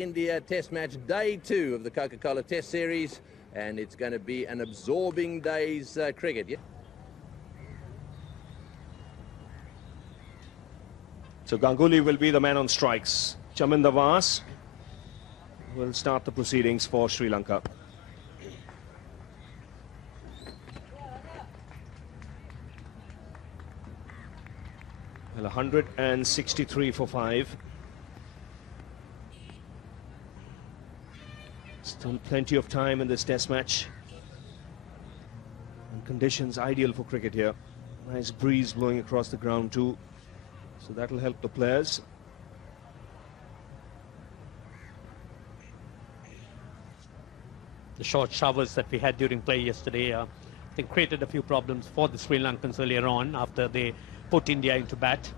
India Test match day 2 of the Coca-Cola Test Series, and it's going to be an absorbing day's cricket. Yeah? So Ganguly will be the man on strikes. Chaminda Vas will start the proceedings for Sri Lanka. Well, 163 for 5. Still plenty of time in this test match. And conditions ideal for cricket here. Nice breeze blowing across the ground too. So that'll help the players. The short showers that we had during play yesterday, I think, created a few problems for the Sri Lankans earlier on after they put India into bat.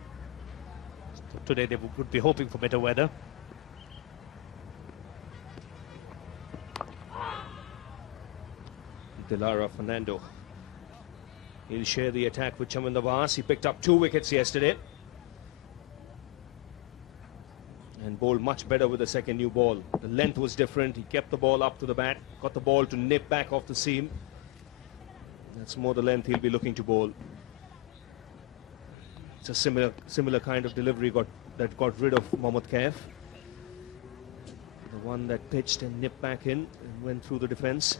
So today they would be hoping for better weather. Dilara Fernando. He'll share the attack with Chaminda Vas. He picked up 2 wickets yesterday. And bowled much better with the second new ball. The length was different. He kept the ball up to the bat. Got the ball to nip back off the seam. That's more the length he'll be looking to bowl. It's a similar kind of delivery that got rid of Mohammad Kaif. The one that pitched and nipped back in and went through the defence.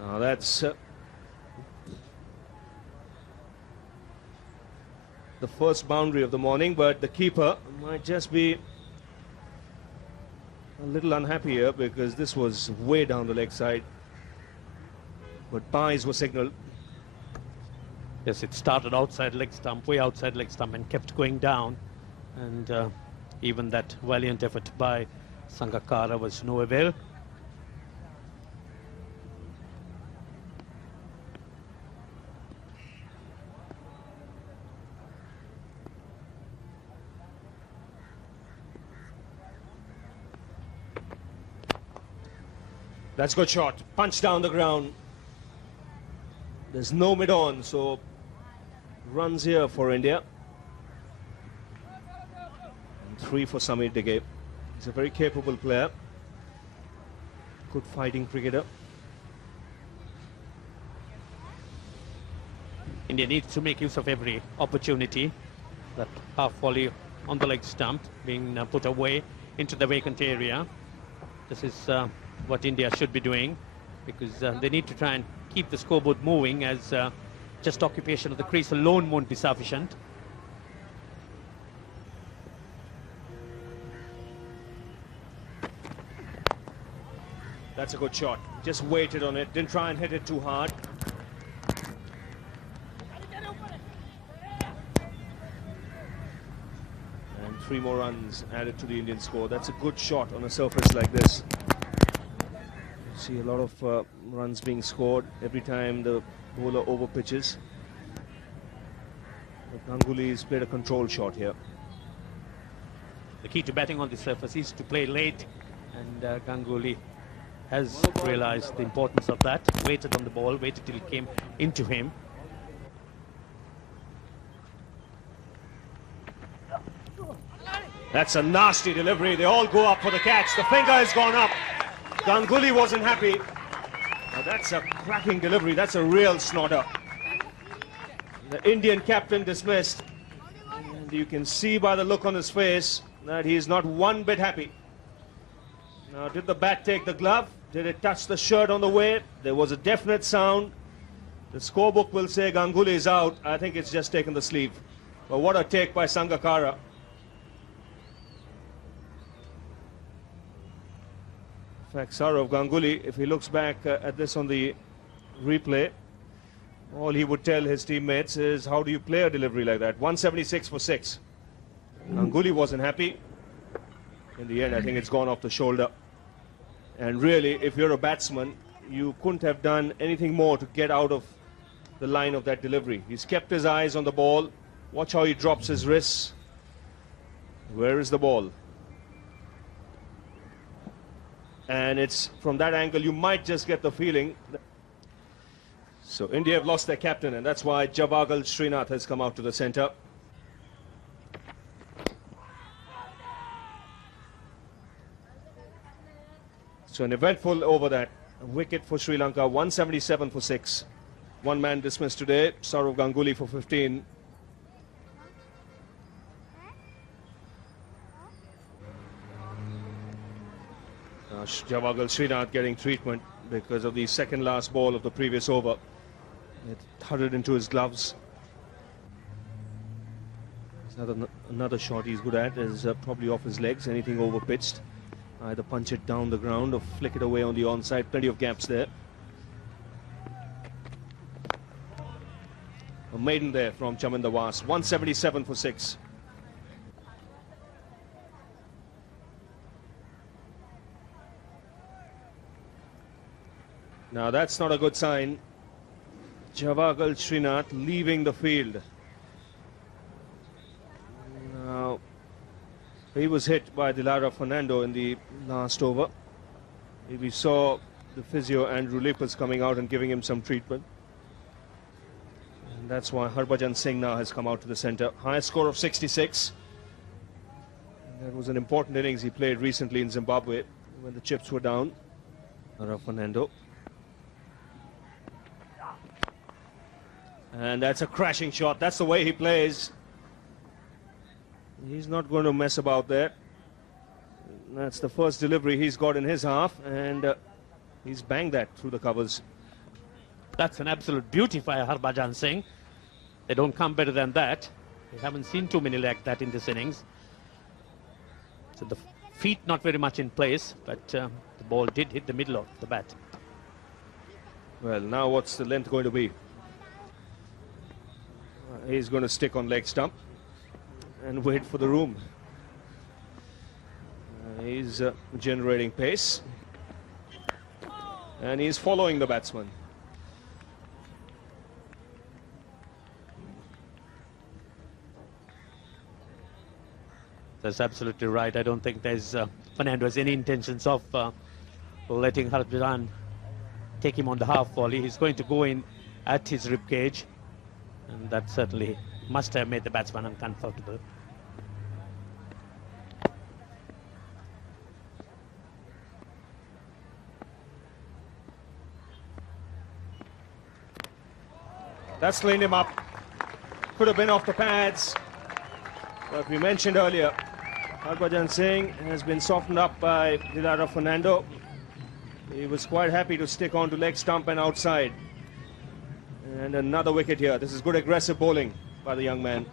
Now that's the first boundary of the morning, but the keeper might just be a little unhappy here because this was way down the leg side. But pies were signalled. Yes, it started outside leg stump, way outside leg stump, and kept going down. And even that valiant effort by Sangakkara was no avail. That's a good shot. Punch down the ground. There's no mid-on, so runs here for India. And 3 for Samir Dighe. He's a very capable player. Good fighting cricketer. India needs to make use of every opportunity. That half volley on the leg stump being put away into the vacant area. This is what India should be doing, because they need to try and keep the scoreboard moving, as just occupation of the crease alone won't be sufficient. That's a good shot. Just waited on it, didn't try and hit it too hard. And 3 more runs added to the Indian score. That's a good shot on a surface like this. See a lot of runs being scored every time the bowler over pitches. But Ganguly's played a control shot here. The key to batting on the surface is to play late, and Ganguly has realized the importance of that. Waited on the ball, waited till it came into him. That's a nasty delivery. They all go up for the catch. The finger has gone up. Ganguly wasn't happy. Now that's a cracking delivery. That's a real snorter. The Indian captain dismissed. And you can see by the look on his face that he is not one bit happy. Now, did the bat take the glove? Did it touch the shirt on the way? There was a definite sound. The scorebook will say Ganguly is out. I think it's just taken the sleeve. But what a take by Sangakkara. In fact, Saurav Ganguly, if he looks back at this on the replay, all he would tell his teammates is, how do you play a delivery like that? 176 for 6. Ganguly wasn't happy. In the end, I think it's gone off the shoulder. And really, if you're a batsman, you couldn't have done anything more to get out of the line of that delivery. He's kept his eyes on the ball. Watch how he drops his wrists. Where is the ball? And it's from that angle you might just get the feeling. So India have lost their captain, and that's why Galle Srinath has come out to the centre. So an eventful over that. A wicket for Sri Lanka, 177 for 6. One man dismissed today, Sourav Ganguly for 15. Galle Srinath getting treatment because of the second last ball of the previous over. It thudded into his gloves. Another shot he's good at is probably off his legs, anything over pitched. Either punch it down the ground or flick it away on the onside. Plenty of gaps there. A maiden there from Chaminda Was. 177 for 6. Now that's not a good sign. Galle Srinath leaving the field. Now he was hit by Dilara Fernando in the last over. We saw the physio Andrew Lippers coming out and giving him some treatment. And that's why Harbhajan Singh now has come out to the centre. Highest score of 66. And that was an important innings he played recently in Zimbabwe when the chips were down. Dilara Fernando. And that's a crashing shot. That's the way he plays. He's not going to mess about there. That's the first delivery he's got in his half, and he's banged that through the covers. That's an absolute beauty by Harbhajan Singh. They don't come better than that. We haven't seen too many like that in this innings. So the feet not very much in place, but the ball did hit the middle of the bat. Well, now what's the length going to be? He's going to stick on leg stump and wait for the room. He's generating pace, and he's following the batsman. That's absolutely right. I don't think there's Fernando has any intentions of letting Harbhajan take him on the half volley. He's going to go in at his rib cage, and that certainly must have made the batsman uncomfortable. That's cleaned him up. Could have been off the pads. But we mentioned earlier, Harbhajan Singh has been softened up by Dilara Fernando. He was quite happy to stick on to leg stump and outside. And another wicket here. This is good aggressive bowling by the young man.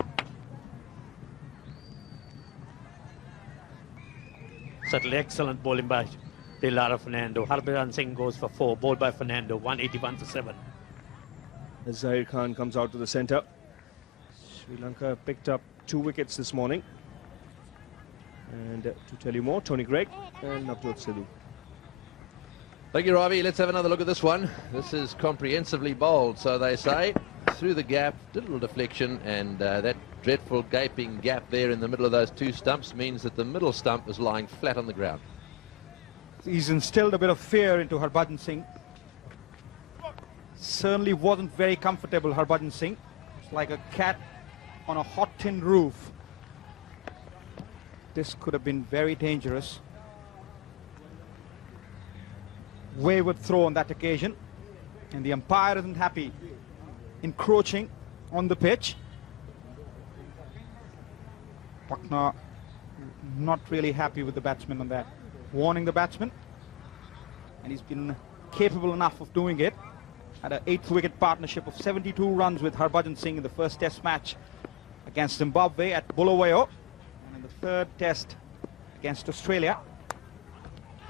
Certainly excellent bowling by Dilara Fernando. Harbhajan Singh goes for 4, bowled by Fernando, 181 for 7. As Zahir Khan comes out to the centre. Sri Lanka picked up 2 wickets this morning. And to tell you more, Tony Gregg and Navjot Sidhu. Thank you, Ravi. Let's have another look at this one. This is comprehensively bowled, so they say. Through the gap, little deflection, and that dreadful gaping gap there in the middle of those 2 stumps means that the middle stump is lying flat on the ground. He's instilled a bit of fear into Harbhajan Singh. Certainly wasn't very comfortable, Harbhajan Singh. It's like a cat on a hot tin roof. This could have been very dangerous. Wayward throw on that occasion, and the umpire isn't happy, encroaching on the pitch. Pakna not really happy with the batsman on that, warning the batsman, and he's been capable enough of doing it. Had an 8th wicket partnership of 72 runs with Harbhajan Singh in the first test match against Zimbabwe at Bulawayo, and in the 3rd test against Australia.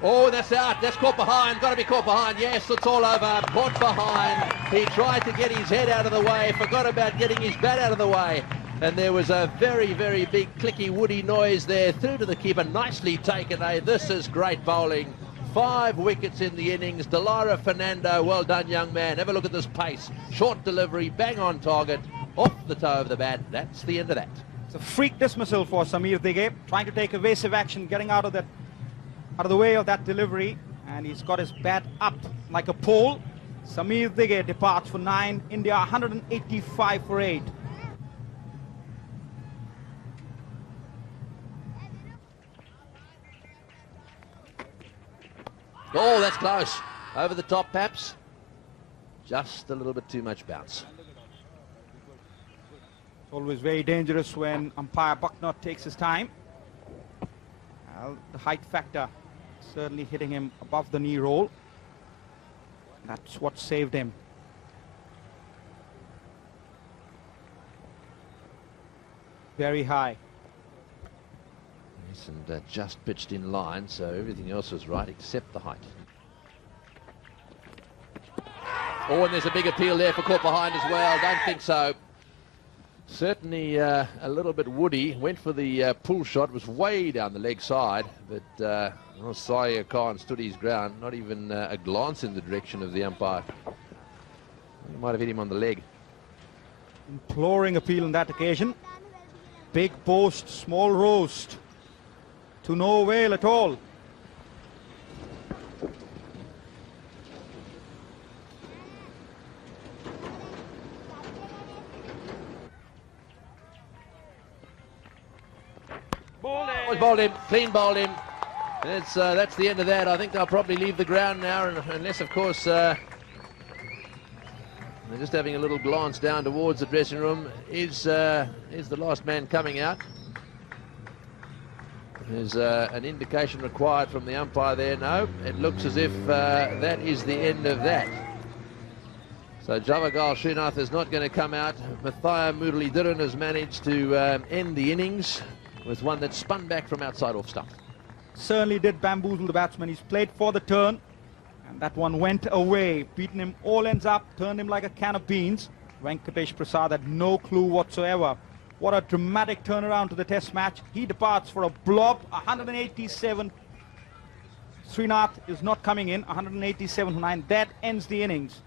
Oh, that's out. That's caught behind. Got to be caught behind. Yes, it's all over. Caught behind. He tried to get his head out of the way. Forgot about getting his bat out of the way. And there was a very, very big clicky woody noise there. Through to the keeper. Nicely taken, eh? This is great bowling. 5 wickets in the innings. Dilara Fernando, well done, young man. Have a look at this pace. Short delivery, bang on target, off the toe of the bat. That's the end of that. It's a freak dismissal for Samir Dege, trying to take evasive action, getting out of the way of that delivery, and he's got his bat up like a pole, Sameer Dighe departs for 9. India 185 for 8. Oh, that's close. Over the top, perhaps. Just a little bit too much bounce. It's always very dangerous when umpire Bucknott takes his time. Well, the height factor certainly hitting him above the knee roll. That's what saved him. Very high. Yes, and just pitched in line, so everything else was right except the height. Oh, and there's a big appeal there for caught behind as well. Don't think so. Certainly a little bit woody. Went for the pull shot. Was way down the leg side, but Syed Khan stood his ground. Not even a glance in the direction of the umpire. He might have hit him on the leg. Imploring appeal on that occasion. Big post, small roast. To no avail at all. Bowled him, clean bowled him. And that's the end of that. I think they'll probably leave the ground now, unless, of course, they're just having a little glance down towards the dressing room. Is the last man coming out? There's an indication required from the umpire there. No, it looks as if that is the end of that. So Javagal Srinath is not going to come out. Mathia Muralidharan has managed to end the innings with one that spun back from outside off stump. Certainly did bamboozle the batsman. He's played for the turn, and that one went away. Beaten him all ends up, turned him like a can of beans. Venkatesh Prasad had no clue whatsoever. What a dramatic turnaround to the test match. He departs for a blob, 187. Srinath is not coming in, 187 for 9. That ends the innings.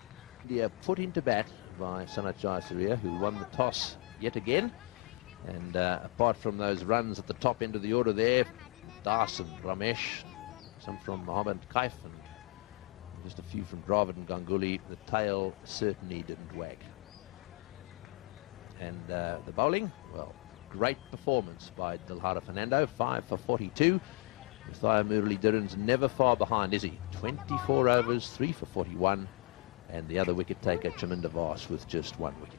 India put into bat by Sanat Jayasuriya, who won the toss yet again. And apart from those runs at the top end of the order there, Das and Ramesh, some from Mohammad Kaif, and just a few from Dravid and Ganguly, the tail certainly didn't wag. And the bowling, well, great performance by Dilhara Fernando, 5 for 42. Mathia Muralidharan's never far behind, is he? 24 overs, 3 for 41. And the other wicket taker, Chaminda Vas, with just 1 wicket.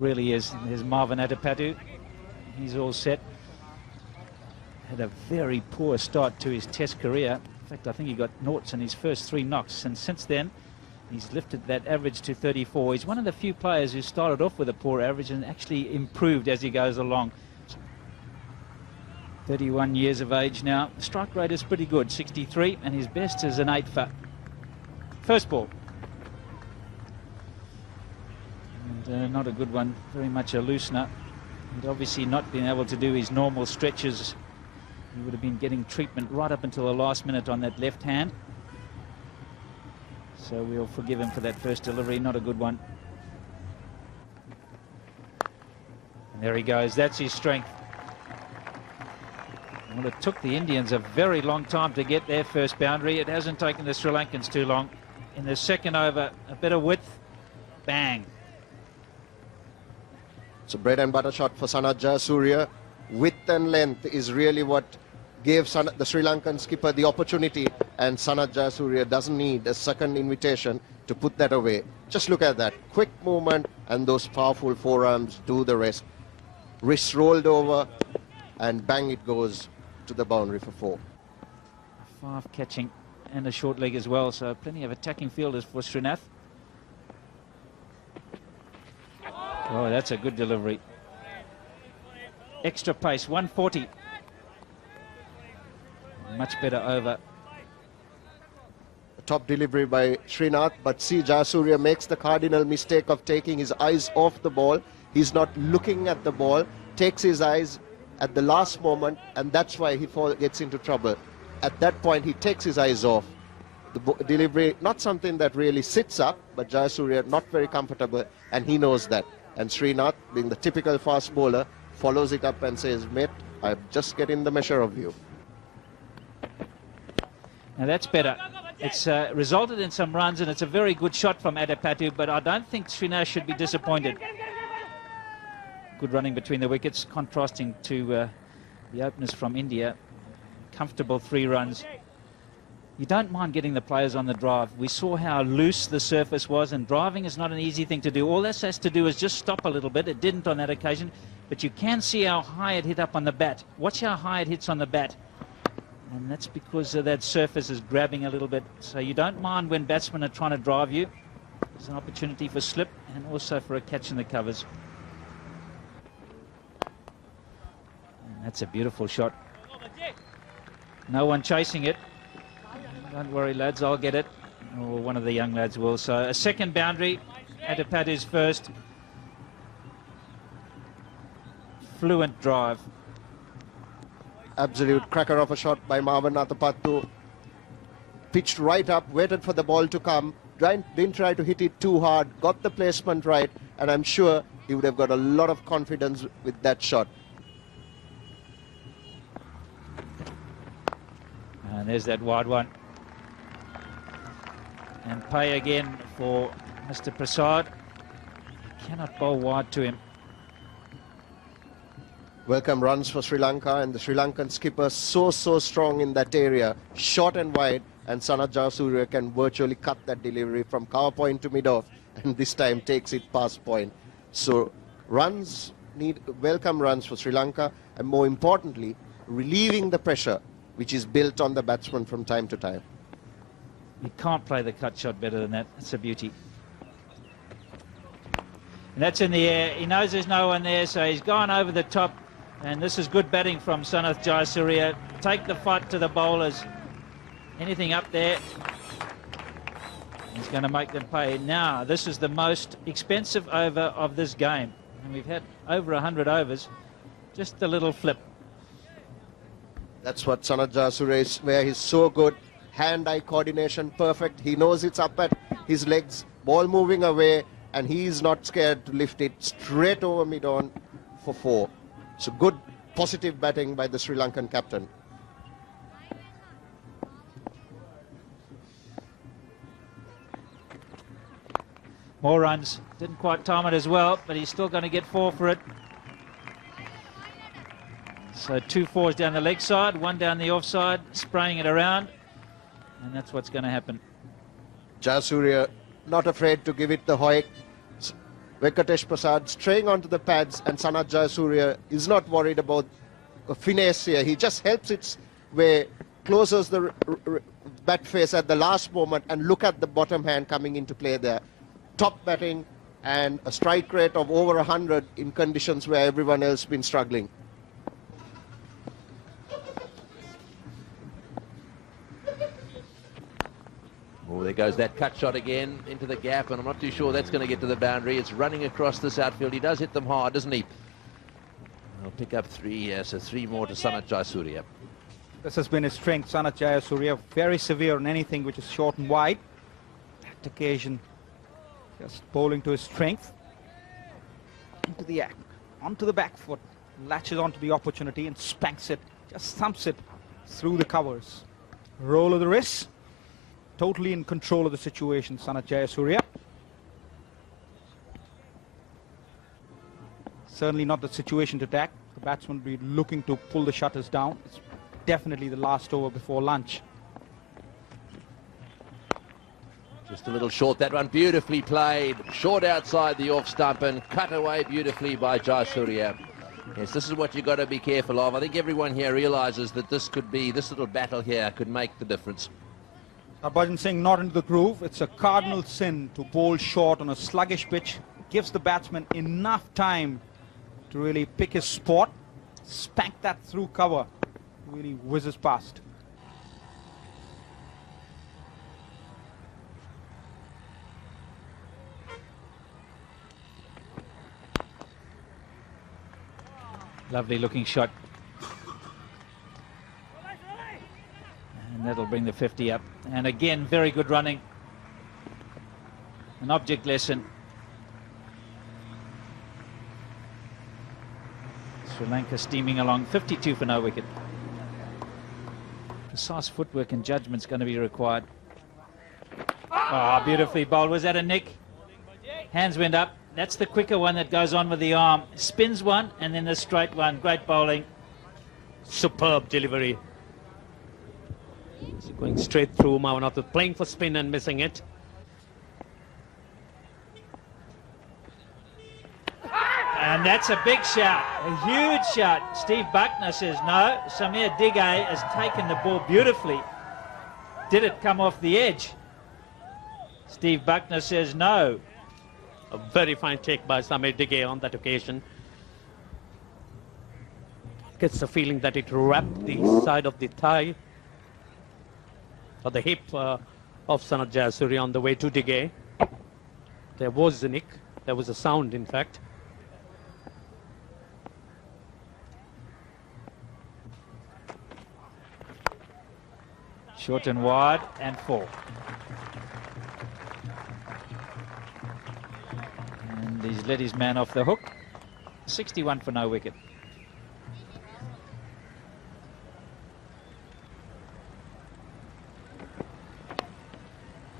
Really is. There's Marvin Adipatu. He's all set. Had a very poor start to his test career. In fact, I think he got noughts in his first 3 knocks, and since then he's lifted that average to 34. He's one of the few players who started off with a poor average and actually improved as he goes along. 31 years of age now. Strike rate is pretty good, 63, and his best is an 8 for first ball. And not a good one, very much a loosener. And obviously not being able to do his normal stretches. He would have been getting treatment right up until the last minute on that left hand. So we'll forgive him for that first delivery, not a good one. And there he goes, that's his strength. Well, it took the Indians a very long time to get their first boundary. It hasn't taken the Sri Lankans too long. In the second over, a bit of width, bang. It's a bread and butter shot for Sanat Jayasuriya. Width and length is really what gave the Sri Lankan skipper the opportunity, and Sanat Jayasuriya doesn't need a second invitation to put that away. Just look at that. Quick movement, and those powerful forearms do the rest. Wrist rolled over, and bang, it goes to the boundary for 4. 5 catching and a short leg as well, so plenty of attacking fielders for Srinath. Oh, that's a good delivery. Extra pace, 140. Much better over. A top delivery by Srinath, but see, Jayasuriya makes the cardinal mistake of taking his eyes off the ball. He's not looking at the ball, takes his eyes at the last moment, and that's why he gets into trouble. At that point, he takes his eyes off. The delivery, not something that really sits up, but Jayasuriya not very comfortable, and he knows that. And Srinath, being the typical fast bowler, follows it up and says, mate, I'm just getting the measure of you. Now that's better. It's resulted in some runs, and it's a very good shot from Adipati, but I don't think Sri Lanka should be disappointed. Good running between the wickets, contrasting to the openers from India. Comfortable 3 runs. You don't mind getting the players on the drive. We saw how loose the surface was, and driving is not an easy thing to do. All this has to do is just stop a little bit. It didn't on that occasion, but you can see how high it hit up on the bat. Watch how high it hits on the bat. And that's because that surface is grabbing a little bit. So you don't mind when batsmen are trying to drive you. There's an opportunity for slip and also for a catch in the covers. And that's a beautiful shot. No one chasing it. Don't worry, lads, I'll get it. Or one of the young lads will. So a second boundary. Adipati's first. Fluent drive. Absolute cracker of a shot by Marvin Athapattu. Pitched right up, waited for the ball to come, didn't try to hit it too hard, got the placement right, and I'm sure he would have got a lot of confidence with that shot. And there's that wide one. And pay again for Mr. Prasad. Cannot bowl wide to him. Welcome runs for Sri Lanka, and the Sri Lankan skipper so strong in that area, short and wide, and Sanath Jayasuriya can virtually cut that delivery from cover point to mid-off, and this time takes it past point. So runs welcome runs for Sri Lanka, and more importantly, relieving the pressure which is built on the batsman from time to time. You can't play the cut shot better than that. It's a beauty. And that's in the air. He knows there's no one there, so he's gone over the top. And this is good batting from Sanath Jayasuriya. Take the fight to the bowlers. Anything up there, he's going to make them pay. Now, this is the most expensive over of this game. And we've had over 100 overs. Just a little flip. That's what Sanath Jayasuriya is, where he's so good. Hand-eye coordination, perfect. He knows it's up at his legs. Ball moving away, and he's not scared to lift it straight over mid-on for 4. So good, positive batting by the Sri Lankan captain. More runs. Didn't quite time it as well, but he's still going to get 4 for it. So 2 4s down the leg side, 1 down the offside, spraying it around. And that's what's going to happen. Jayasuriya not afraid to give it the hoik. Venkatesh Prasad straying onto the pads, and Sanath Jayasuriya is not worried about a finesse here. He just helps its way, closes the bat face at the last moment, and look at the bottom hand coming into play there. Top batting and a strike rate of over 100 in conditions where everyone else has been struggling. Oh, there goes that cut shot again into the gap, and I'm not too sure that's going to get to the boundary. It's running across this outfield. He does hit them hard, doesn't he? He'll pick up 3, so 3 more to Sanath Jayasuriya. This has been his strength, Sanath Jayasuriya. Very severe on anything which is short and wide. That occasion, just bowling to his strength. Into the act, onto the back foot, latches onto the opportunity and spanks it, just thumps it through the covers. Roll of the wrist. Totally in control of the situation, Sanath Jayasuriya. Certainly not the situation to attack. The batsman will be looking to pull the shutters down. It's definitely the last over before lunch. Just a little short, that one beautifully played. Short outside the off stump and cut away beautifully by Jayasuriya. Yes, this is what you've got to be careful of. I think everyone here realises that this little battle here could make the difference. Harbhajan Singh not into the groove. It's a cardinal sin to bowl short on a sluggish pitch. Gives the batsman enough time to really pick his spot, spank that through cover. Really whizzes past. Lovely looking shot. And that'll bring the 50 up. And again, very good running. An object lesson. Sri Lanka steaming along, 52 for no wicket. Precise footwork and judgment's going to be required. Oh, beautifully bowled. Was that a nick? Hands went up. That's the quicker one that goes on with the arm. Spins one and then the straight one. Great bowling. Superb delivery. So going straight through Mavanatha, playing for spin and missing it. And that's a big shout, a huge shout. Steve Buckner says no. Samir Digay has taken the ball beautifully. Did it come off the edge? Steve Buckner says no. A very fine take by Samir Digay on that occasion. Gets the feeling that it wrapped the side of the thigh or the hip of Sanat Jayasuriya on the way to Digay. There was a nick. There was a sound, in fact. Short and wide and 4. And he's let his man off the hook. 61 for no wicket.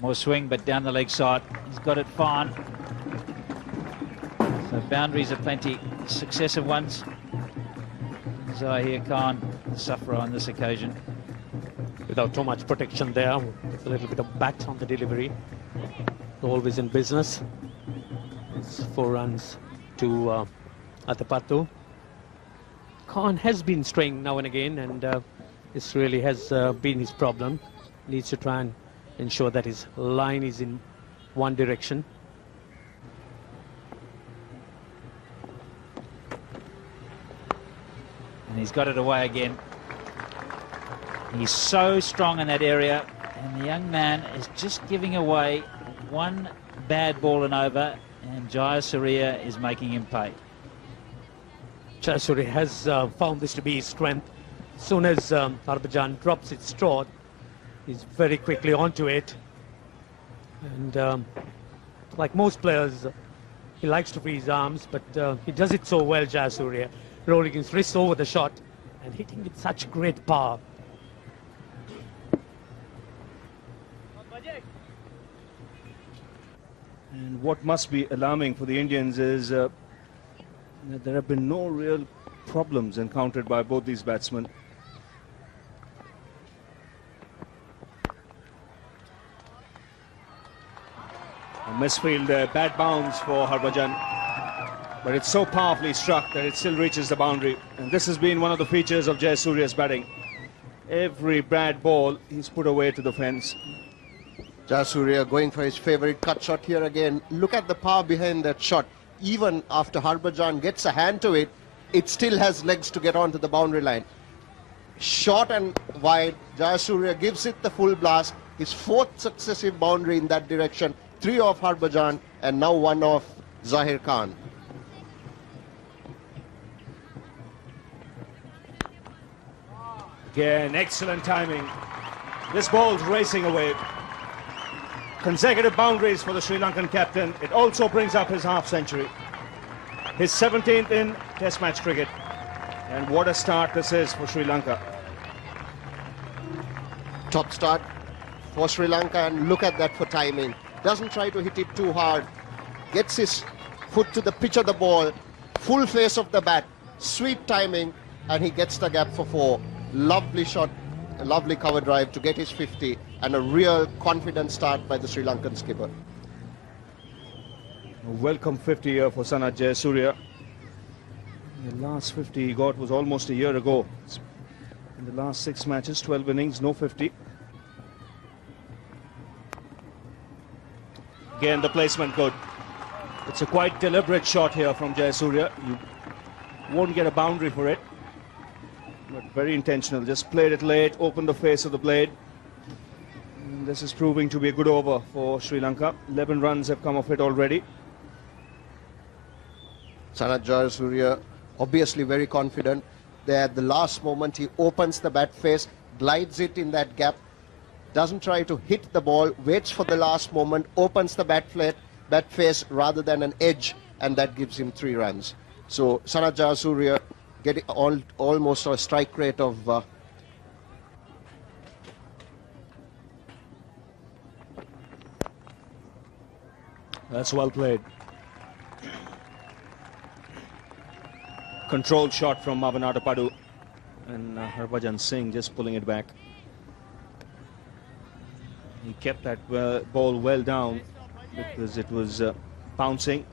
More swing, but down the leg side. He's got it fine. So boundaries are plenty. Successive ones. Zahir Khan, the sufferer on this occasion. Without too much protection there, a little bit of bat on the delivery. Always in business. It's 4 runs to Atapattu. Khan has been straying now and again, and this really has been his problem. Needs to try and ensure that his line is in one direction. And he's got it away again. He's so strong in that area, and the young man is just giving away one bad ball and over, and Jayasuriya is making him pay. Jayasuriya has found this to be his strength. As soon as Harbhajan drops its straw, he's very quickly onto it. And like most players, he likes to free his arms, but he does it so well, Jayasuriya, rolling his wrists over the shot and hitting with such great power. And what must be alarming for the Indians is that there have been no real problems encountered by both these batsmen. A misfield, bad bounce for Harbhajan, but it's so powerfully struck that it still reaches the boundary. And this has been one of the features of Jayasuriya's batting. Every bad ball he's put away to the fence. Jayasuriya going for his favorite cut shot here again. Look at the power behind that shot. Even after Harbhajan gets a hand to it, it still has legs to get onto the boundary line. Short and wide, Jayasuriya gives it the full blast. His 4th successive boundary in that direction. 3 off Harbhajan and now 1 off Zahir Khan. Again, excellent timing. This ball's racing away. Consecutive boundaries for the Sri Lankan captain. It also brings up his half-century. His 17th in Test match cricket. And what a start this is for Sri Lanka. Top start for Sri Lanka, and look at that for timing. Doesn't try to hit it too hard. Gets his foot to the pitch of the ball. Full face of the bat. Sweet timing, and he gets the gap for 4. Lovely shot, a lovely cover drive to get his 50, and a real confident start by the Sri Lankan skipper. A welcome 50 here for Sanat Jayasuriya. The last 50 he got was almost a year ago. In the last 6 matches, 12 innings, no 50. Again, the placement good. It's a quite deliberate shot here from Jayasuriya. You won't get a boundary for it, but very intentional. Just played it late, opened the face of the blade. And this is proving to be a good over for Sri Lanka. 11 runs have come off it already. Sanat Jayasuriya obviously very confident. There at the last moment he opens the bat face, glides it in that gap, doesn't try to hit the ball, waits for the last moment, opens the bat face rather than an edge, and that gives him 3 runs. So Sanat Jayasuriya getting almost a strike rate of That's well played. Controlled shot from Marvin Atapadu, and Harbhajan Singh just pulling it back. He kept that ball well down because it was bouncing.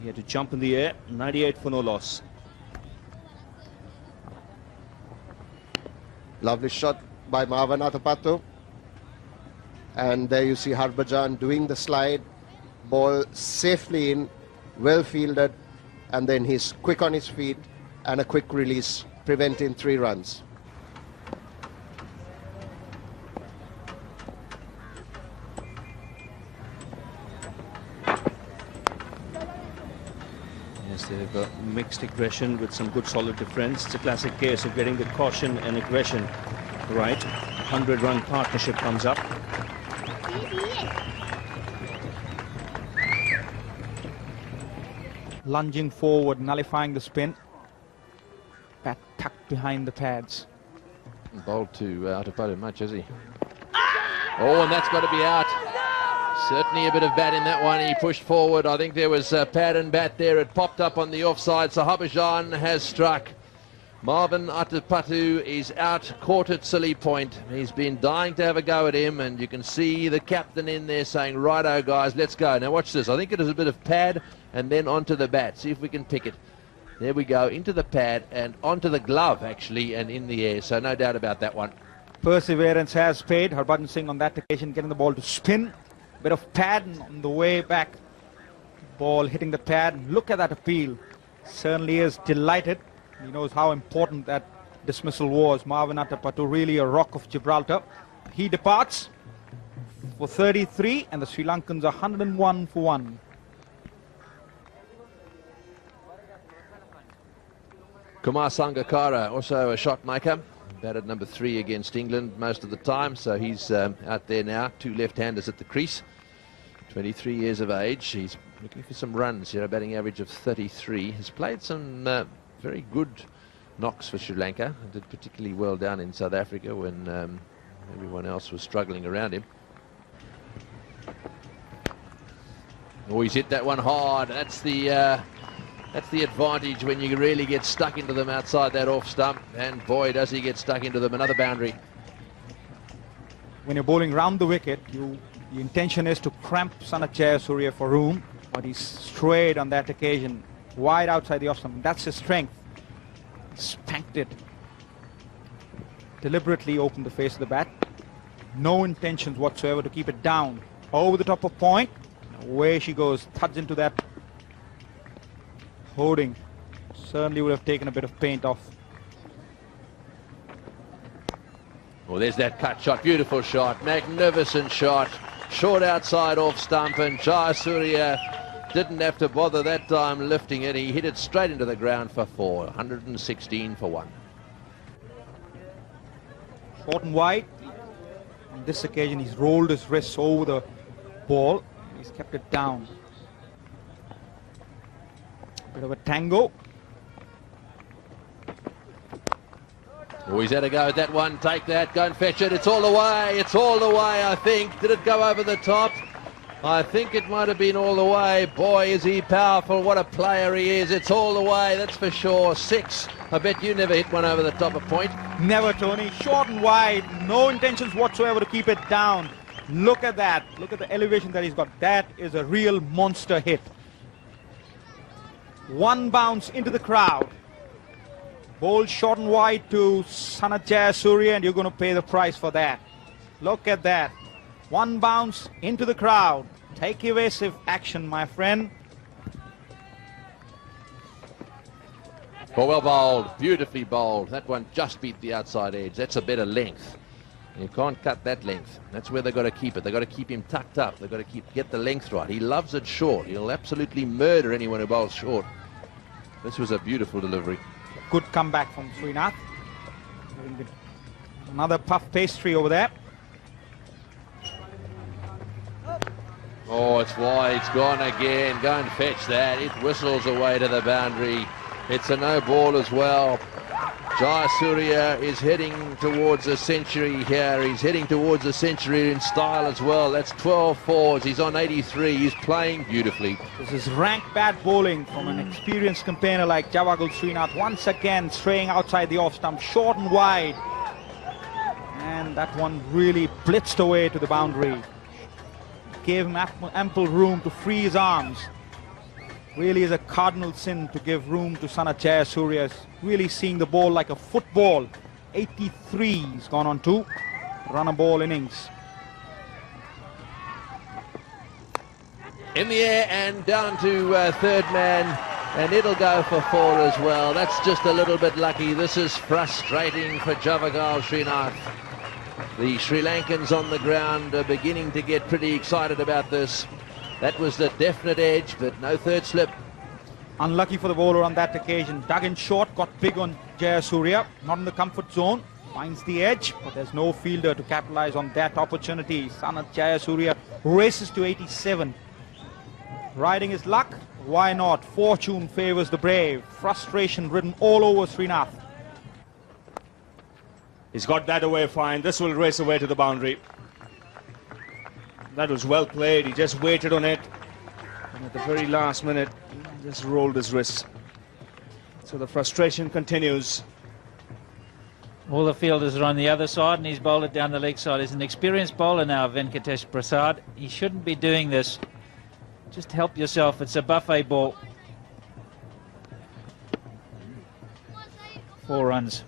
He had to jump in the air. 98 for no loss. Lovely shot by Marvin Atapadu. And there you see Harbhajan doing the slide. Ball safely in, well fielded, and then he's quick on his feet and a quick release, preventing 3 runs. Yes, they've got mixed aggression with some good solid defense. It's a classic case of getting the caution and aggression right. 100-run partnership comes up. Lunging forward, nullifying the spin. Bat tucked behind the pads. Bowled to Atapadu much, has he? Oh, and that's got to be out. Certainly a bit of bat in that one. He pushed forward. I think there was pad and bat there. It popped up on the offside. So Harbhajan has struck. Marvin Atapadu is out, caught at silly point. He's been dying to have a go at him, and you can see the captain in there saying, righto guys, let's go. Now watch this. I think it is a bit of pad and then onto the bat. See if we can pick it. There we go, into the pad and onto the glove actually, and in the air. So no doubt about that one. Perseverance has paid. Harbhajan Singh on that occasion getting the ball to spin. Bit of pad on the way back. Ball hitting the pad. Look at that appeal. Certainly is delighted. He knows how important that dismissal was. Marvin Atapadu, really a rock of Gibraltar. He departs for 33, and the Sri Lankans are 101 for 1. Kumar Sangakkara, also a shot maker. Batted number 3 against England most of the time, so he's out there now. 2 left-handers at the crease. 23 years of age. He's looking for some runs here, a batting average of 33. He's played some very good knocks for Sri Lanka. Did particularly well down in South Africa when everyone else was struggling around him. Oh, he's hit that one hard. That's the advantage when you really get stuck into them outside that off stump. And boy, does he get stuck into them. Another boundary. When you're bowling round the wicket, the intention is to cramp Sanat Jayasuriya for room, but he's strayed on that occasion wide outside the off stump. That's his strength. Spanked it. Deliberately opened the face of the bat. No intentions whatsoever to keep it down. Over the top of point. Away she goes. Thuds into that hoarding. Certainly would have taken a bit of paint off. Well, there's that cut shot. Beautiful shot. Magnificent shot. Short outside off stump, and Jayasuriya didn't have to bother that time lifting it. He hit it straight into the ground for 4. 116 for 1. Short and wide. On this occasion, he's rolled his wrists over the ball. He's kept it down. Bit of a tango. Oh, he's had a go at that one. Take that. Go and fetch it. It's all the way. It's all the way, I think. Did it go over the top? I think it might have been all the way. Boy, is he powerful. What a player he is. It's all the way, that's for sure. 6. I bet you never hit one over the top of point. Never, Tony. Short and wide. No intentions whatsoever to keep it down. Look at that. Look at the elevation that he's got. That is a real monster hit. One bounce into the crowd. Ball short and wide to Sanat Jayasuriya, and you're going to pay the price for that. Look at that. One bounce into the crowd. Take evasive action, my friend. Oh, well bowled. Beautifully bowled. That one just beat the outside edge. That's a better length. You can't cut that length. That's where they've got to keep it. They've got to keep him tucked up. They've got to get the length right. He loves it short. He'll absolutely murder anyone who bowls short. This was a beautiful delivery. Good comeback from Srinath. Another puff pastry over there. Oh, it's wide. It's gone again. Go and fetch that. It whistles away to the boundary. It's a no ball as well. Jayasuriya is heading towards a century here. He's heading towards a century in style as well. That's 12 fours. He's on 83. He's playing beautifully. This is rank bad bowling from an experienced campaigner like Javagal Srinath. Once again straying outside the off stump, short and wide. And that one really blitzed away to the boundary. Gave him ample room to free his arms. Really is a cardinal sin to give room to Sanath Jayasuriya. Really seeing the ball like a football. 83 he's gone on to. Run a ball innings. In the air and down to third man, and it'll go for 4 as well. That's just a little bit lucky. This is frustrating for Javagal Srinath. The Sri Lankans on the ground are beginning to get pretty excited about this. That was the definite edge, but no third slip. Unlucky for the bowler on that occasion. Dug in short, got big on Jayasuriya. Not in the comfort zone. Finds the edge, but there's no fielder to capitalize on that opportunity. Sanath Jayasuriya races to 87. Riding his luck, why not? Fortune favors the brave. Frustration ridden all over Srinath. He's got that away fine. This will race away to the boundary. That was well played. He just waited on it. And at the very last minute, he just rolled his wrists. So the frustration continues. All the fielders are on the other side, and he's bowled it down the leg side. He's an experienced bowler now, Venkatesh Prasad. He shouldn't be doing this. Just help yourself. It's a buffet ball. 4 runs.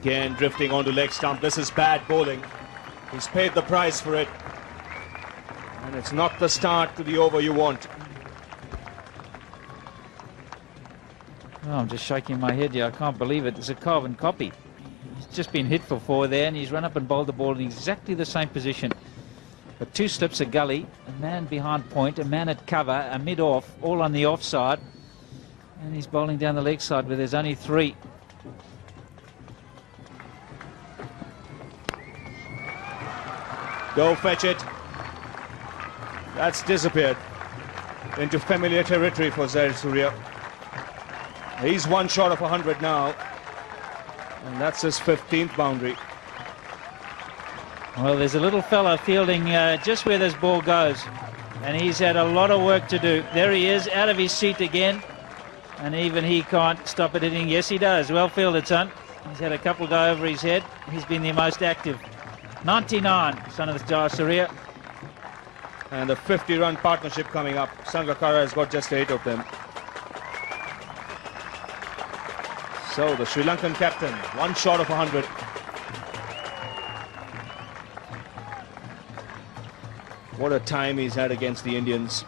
Again, drifting onto leg stump. This is bad bowling. He's paid the price for it. And it's not the start to the over you want. Oh, I'm just shaking my head here. I can't believe it. It's a carbon copy. He's just been hit for 4 there, and he's run up and bowled the ball in exactly the same position. But 2 slips of Galle, a man behind point, a man at cover, a mid-off, all on the offside. And he's bowling down the leg side where there's only 3. Go fetch it. That's disappeared into familiar territory for Jayasuriya. He's 1 short of 100 now. And that's his 15th boundary. Well, there's a little fella fielding just where this ball goes. And he's had a lot of work to do. There he is, out of his seat again. And even he can't stop it hitting. Yes, he does. Well fielded, son. He's had a couple go over his head. He's been the most active. 99, Sanath Jayasuriya. And a 50-run partnership coming up. Sangakkara has got just 8 of them. So the Sri Lankan captain, 1 short of 100. What a time he's had against the Indians.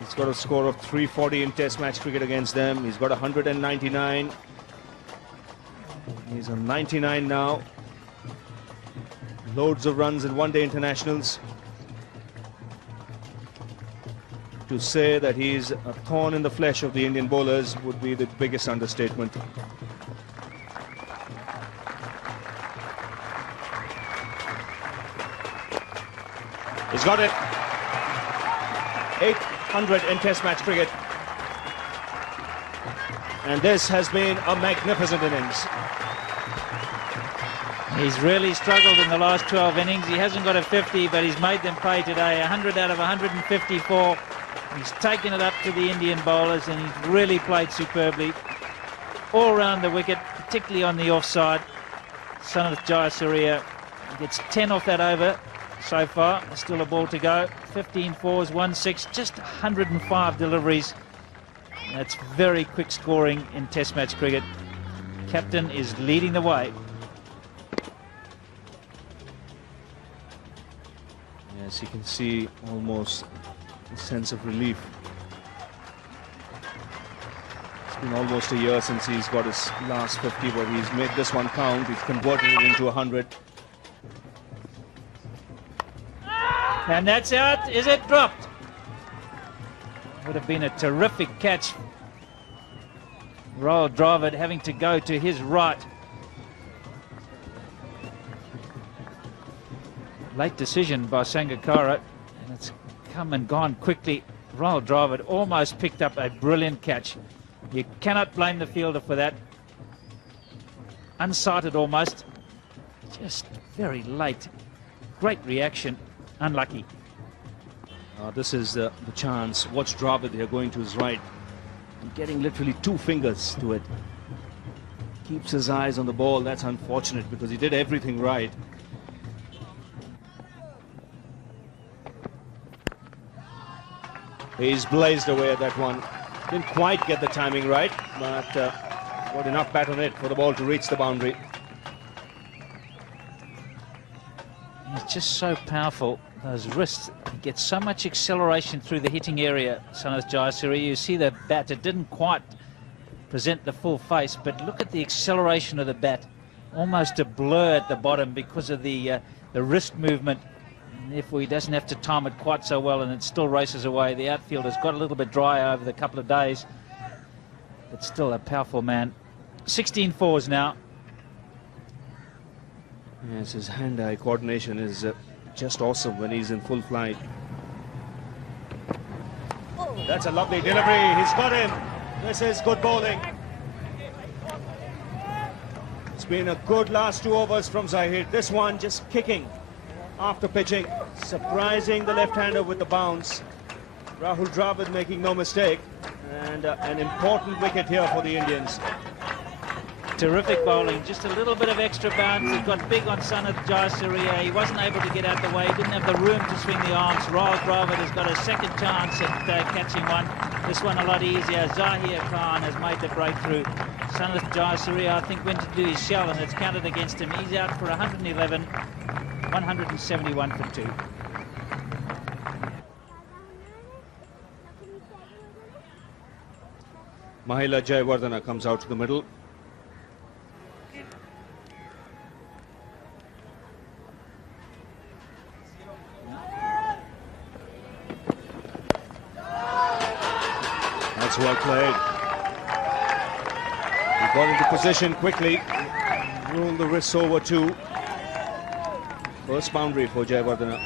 He's got a score of 340 in Test match cricket against them. He's got 199. He's on 99 now. Loads of runs in one-day internationals. To say that he's a thorn in the flesh of the Indian bowlers would be the biggest understatement. He's got it. 800 in Test match cricket. And this has been a magnificent innings. He's really struggled in the last 12 innings. He hasn't got a 50, but he's made them pay today. 100 out of 154. He's taken it up to the Indian bowlers, and he's really played superbly. All round the wicket, particularly on the offside. Sanath Jayasuriya gets 10 off that over so far. There's still a ball to go. 15 fours, 1 6, just 105 deliveries. That's very quick scoring in Test match cricket. Captain is leading the way. As you can see, almost a sense of relief. It's been almost a year since he's got his last 50, but he's made this one count. He's converted it into 100. And that's out. Is it dropped? Would have been a terrific catch. Royal Dravid having to go to his right. Late decision by Sangakkara, and it's come and gone quickly. Rahul Dravid almost picked up a brilliant catch. You cannot blame the fielder for that. Unsighted almost. Just very late. Great reaction. Unlucky. This is the chance. Watch Dravid here going to his right. And getting literally 2 fingers to it. Keeps his eyes on the ball. That's unfortunate because he did everything right. He's blazed away at that one. Didn't quite get the timing right, but got enough bat on it for the ball to reach the boundary. He's just so powerful. Those wrists get so much acceleration through the hitting area. Sanath Jayasuriya, you see the bat, it didn't quite present the full face, but look at the acceleration of the bat. Almost a blur at the bottom because of the wrist movement. And therefore he doesn't have to time it quite so well, and it still races away. The outfield has got a little bit dry over the couple of days, but still a powerful man. 16 fours now. Yes, his hand-eye coordination is just awesome when he's in full flight. That's a lovely delivery. He's got him. This is good bowling. It's been a good last 2 overs from Zahid. This one just kicking after pitching. Surprising the left-hander with the bounce. Rahul Dravid making no mistake. And an important wicket here for the Indians. Terrific bowling, just a little bit of extra bounce. He got big on Sanath Jayasuriya. He wasn't able to get out the way. He didn't have the room to swing the arms. Rahul Dravid has got a second chance at catching one. This one a lot easier. Zahir Khan has made the breakthrough. Sanath Jayasuriya, I think, went to do his shell, and it's counted against him. He's out for 111, 171 for 2. Mahela Jayawardene comes out to the middle. That's well played. He got into position quickly, rolled the wrists over too. First boundary for Jayawardene.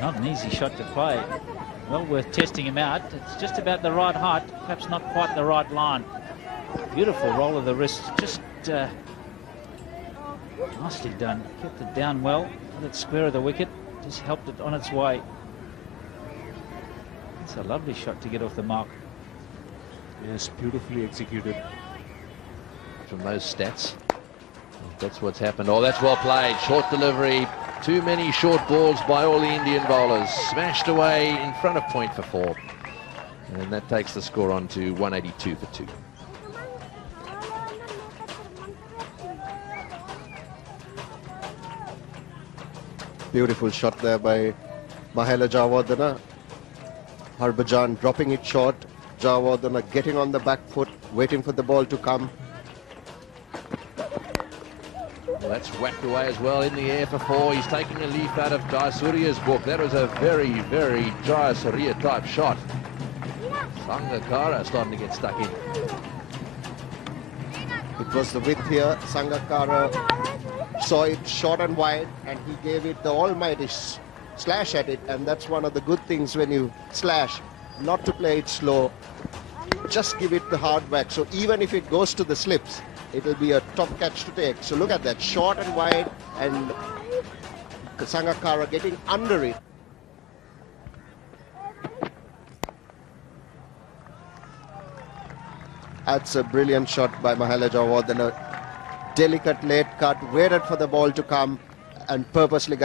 Not an easy shot to play. Well worth testing him out. It's just about the right height, perhaps not quite the right line. Beautiful roll of the wrist, just nicely done. Kept it down well, got it square of the wicket, just helped it on its way. It's a lovely shot to get off the mark. Yes, beautifully executed. From those stats, that's what's happened. Oh, that's well played. Short delivery. Too many short balls by all the Indian bowlers. Smashed away in front of point for 4. And that takes the score on to 182 for 2. Beautiful shot there by Mahela Jayawardene. Harbhajan dropping it short. Jayawardene getting on the back foot, waiting for the ball to come. Well, that's whacked away as well in the air for 4. He's taking a leaf out of Jayasuriya's book. That was a very, very Jayasuriya type shot. Sangakkara starting to get stuck in. It was the width here. Sangakkara saw it short and wide, and he gave it the almighty slash at it. And that's one of the good things when you slash, not to play it slow, just give it the hard whack. So even if it goes to the slips, it will be a top catch to take. So look at that, short and wide, and Sangakkara getting under it. That's a brilliant shot by Mahela Jayawardene. Delicate late cut, waited for the ball to come, and purposely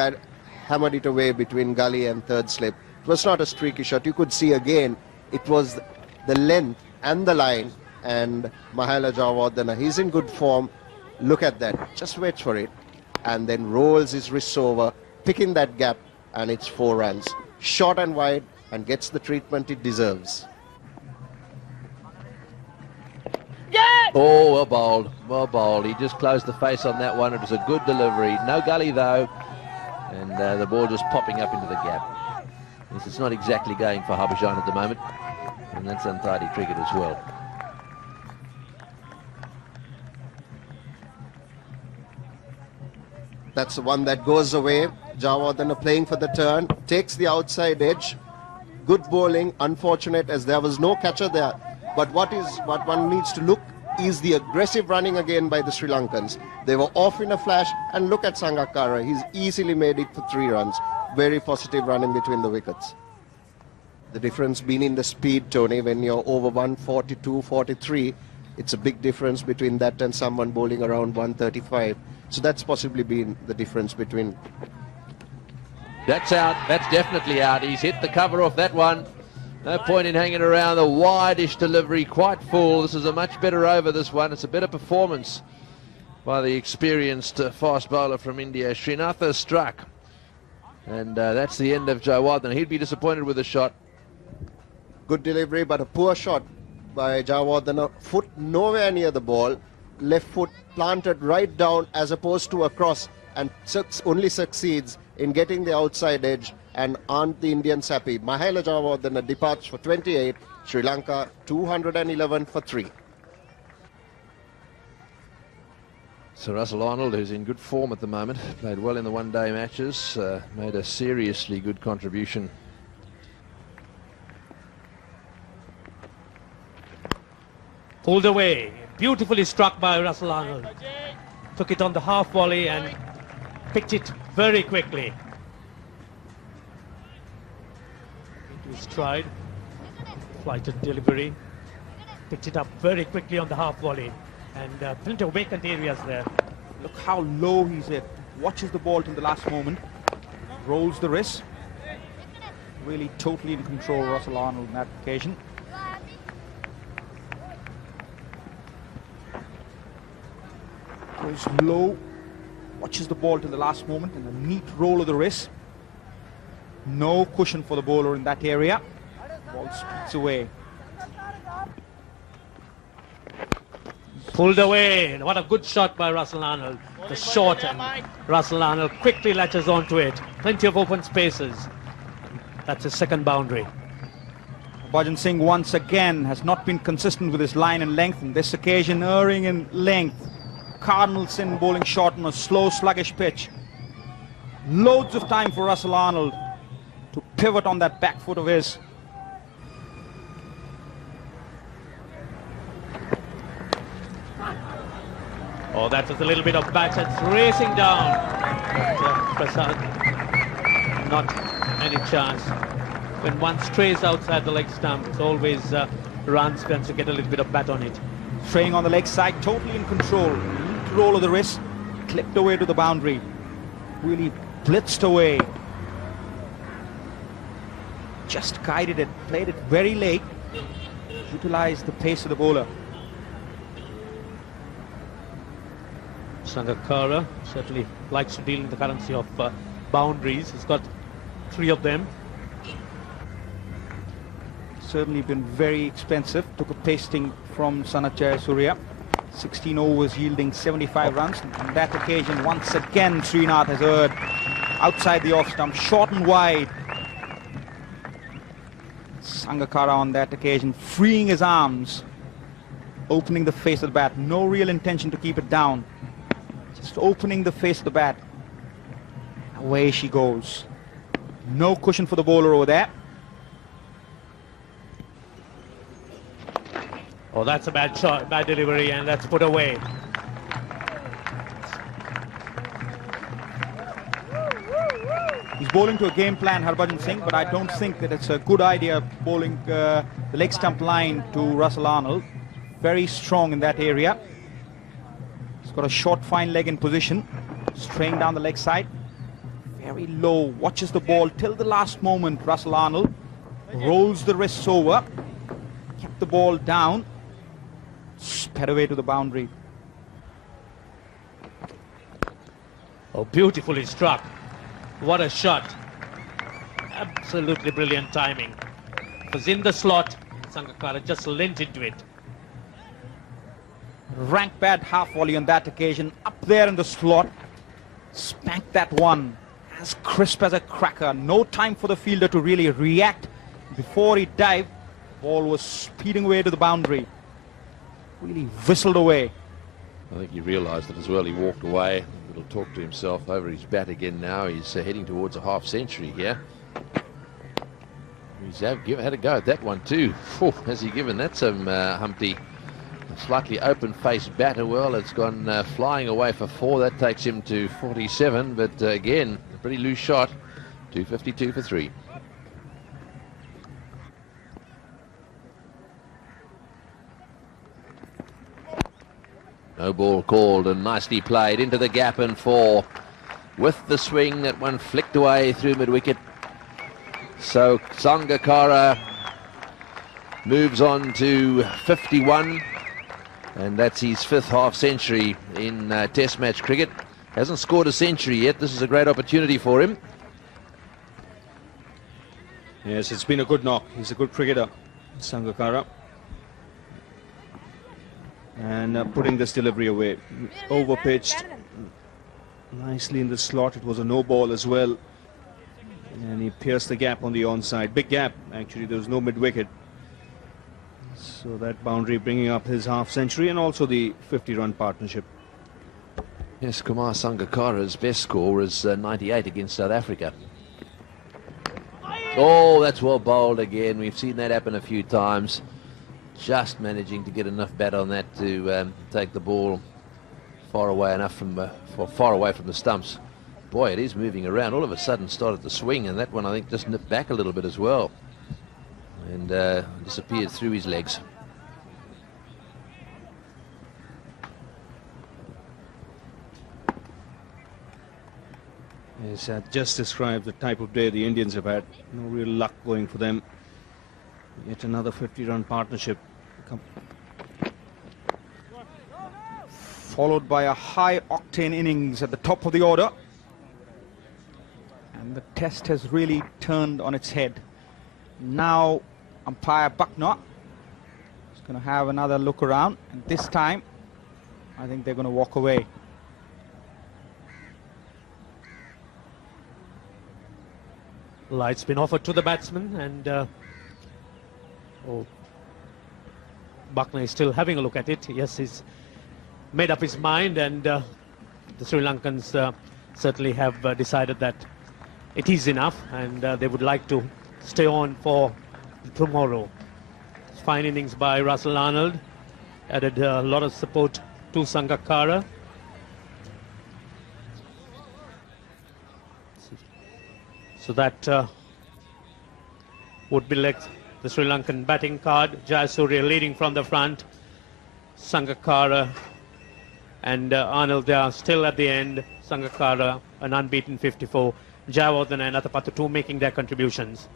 hammered it away between Galle and third slip. It was not a streaky shot. You could see again, it was the length and the line. And Mahela Jayawardene, he's in good form. Look at that, just waits for it, and then rolls his wrists over, picking that gap, and it's 4 runs. Short and wide, and gets the treatment it deserves. Oh, well bowled, well bowled. He just closed the face on that one. It was a good delivery. No gully though, and the ball just popping up into the gap. Yes, it's not exactly going for Harbhajan at the moment, and that's untidy cricket as well. That's the one that goes away. Jayawardene playing for the turn, takes the outside edge, Good bowling, unfortunate as there was no catcher there. But what one needs to look is the aggressive running again by the Sri Lankans. They were off in a flash, and look at Sangakkara. He's easily made it for 3 runs. Very positive running between the wickets. The difference being in the speed, Tony, when you're over 142, 43, it's a big difference between that and someone bowling around 135. So that's possibly been the difference between. That's out. That's definitely out. He's hit the cover off that one. No point in hanging around. The wide-ish delivery, quite full. This is a much better over, this one. It's a better performance by the experienced fast bowler from India. Srinath struck. And that's the end of Jayawardene. He'd be disappointed with the shot. Good delivery, but a poor shot by Jayawardene. Foot nowhere near the ball. Left foot planted right down as opposed to across, and only succeeds in getting the outside edge, and aren't the Indians happy? Mahela Jayawardene departs for 28, Sri Lanka 211 for 3. Sir Russell Arnold, who's in good form at the moment, played well in the one-day matches, made a seriously good contribution. Pulled away, beautifully struck by Russell Arnold. Took it on the half volley and picked it very quickly. Into his stride, flighted delivery, picked it up very quickly on the half volley, and plenty of vacant areas there. Look how low he's hit. Watches the ball till the last moment. Rolls the wrist. Really totally in control, Russell Arnold on that occasion. Goes low. Watches the ball till the last moment and a neat roll of the wrist. No cushion for the bowler in that area. Ball speeds away. Pulled away. What a good shot by Russell Arnold. The short, and Russell Arnold quickly latches onto it. Plenty of open spaces. That's his second boundary. Harbhajan Singh once again has not been consistent with his line and length. On this occasion, erring in length. Cardinal sin bowling short on a slow, sluggish pitch. Loads of time for Russell Arnold to pivot on that back foot of his. Oh, that was a little bit of bat. It's racing down. But, Prasad, not any chance. When one strays outside the leg stump, it's always runs tends to get a little bit of bat on it. Straying on the leg side, totally in control. Neat roll of the wrist, clipped away to the boundary. Really blitzed away. Just guided it, played it very late. Utilized the pace of the bowler. Sangakkara certainly likes to deal in the currency of boundaries. He's got 3 of them. Certainly been very expensive. Took a pasting from Sanath Jayasuriya. 16 overs yielding 75 runs. On that occasion, once again, Srinath has erred outside the off stump, short and wide. Sangakkara on that occasion freeing his arms, opening the face of the bat. No real intention to keep it down. Just opening the face of the bat. Away she goes. No cushion for the bowler over there. Oh, that's a bad shot, bad delivery, and that's put away. He's bowling to a game plan, Harbhajan Singh, but I don't think that it's a good idea bowling the leg stump line to Russell Arnold. Very strong in that area. He's got a short, fine leg in position, straying down the leg side. Very low, watches the ball till the last moment. Russell Arnold rolls the wrists over, kept the ball down, sped away to the boundary. Oh, beautifully struck. What a shot. Absolutely brilliant timing. It was in the slot. Sangakkara just leant into it. Rank bad half volley on that occasion. Up there in the slot. Spanked that one. As crisp as a cracker. No time for the fielder to really react. Before he dived, ball was speeding away to the boundary. Really whistled away. I think he realised it as well. He walked away. A little talk to himself over his bat again now. He's heading towards a half century here. He's had a go at that one too. Phew, has he given that some Humpty? A slightly open-faced batter. Well, it's gone flying away for 4. That takes him to 47. But again, a pretty loose shot. 252 for 3. No ball called and nicely played into the gap and 4. With the swing, that one flicked away through mid-wicket. So Sangakkara moves on to 51, and that's his 5th half-century in Test match cricket. Hasn't scored a century yet. This is a great opportunity for him. Yes, it's been a good knock. He's a good cricketer, Sangakkara. And putting this delivery away. Over-pitched. Nicely in the slot. It was a no ball as well. And he pierced the gap on the onside. Big gap, actually. There was no mid-wicket. So that boundary bringing up his half-century and also the 50-run partnership. Yes, Kumar Sangakkara's best score was 98 against South Africa. Oh, that's well bowled again. We've seen that happen a few times. Just managing to get enough bat on that to take the ball far away enough from far away from the stumps. Boy, it is moving around. All of a sudden started to swing, and that one I think just nipped back a little bit as well and disappeared through his legs. Yes, I just described the type of day the Indians have had. No real luck going for them. Yet another 50-run partnership. Followed by a high-octane innings at the top of the order. And the test has really turned on its head. Now umpire Bucknor is going to have another look around, and this time I think they're going to walk away. Light's been offered to the batsman, and Bucknor is still having a look at it. Yes, he's made up his mind, and the Sri Lankans certainly have decided that it is enough, and they would like to stay on for tomorrow. Fine innings by Russell Arnold, added a lot of support to Sangakkara. So that would be like the Sri Lankan batting card. Jayasuriya leading from the front. Sangakkara and Arnold are still at the end. Sangakkara an unbeaten 54. Jayawardene and Athapattu making their contributions.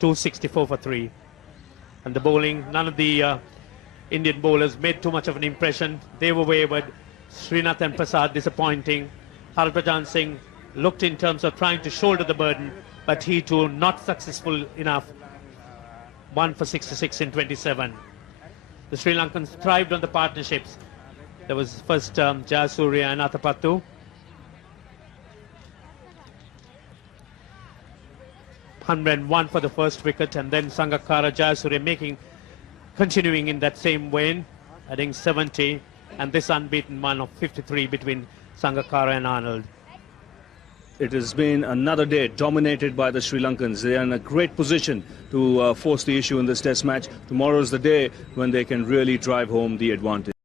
264 for 3. And the bowling, none of the Indian bowlers made too much of an impression. They were wayward. Srinath and Prasad disappointing. Harbhajan Singh looked in terms of trying to shoulder the burden, but he too not successful enough. 1 for 66 in 27. The Sri Lankans thrived on the partnerships. There was first Jayasuriya and Athapattu. 101 for the first wicket, and then Sangakkara, Jayasuriya continuing in that same vein, adding 70, and this unbeaten one of 53 between Sangakkara and Arnold. It has been another day dominated by the Sri Lankans. They are in a great position to force the issue in this test match. Tomorrow is the day when they can really drive home the advantage.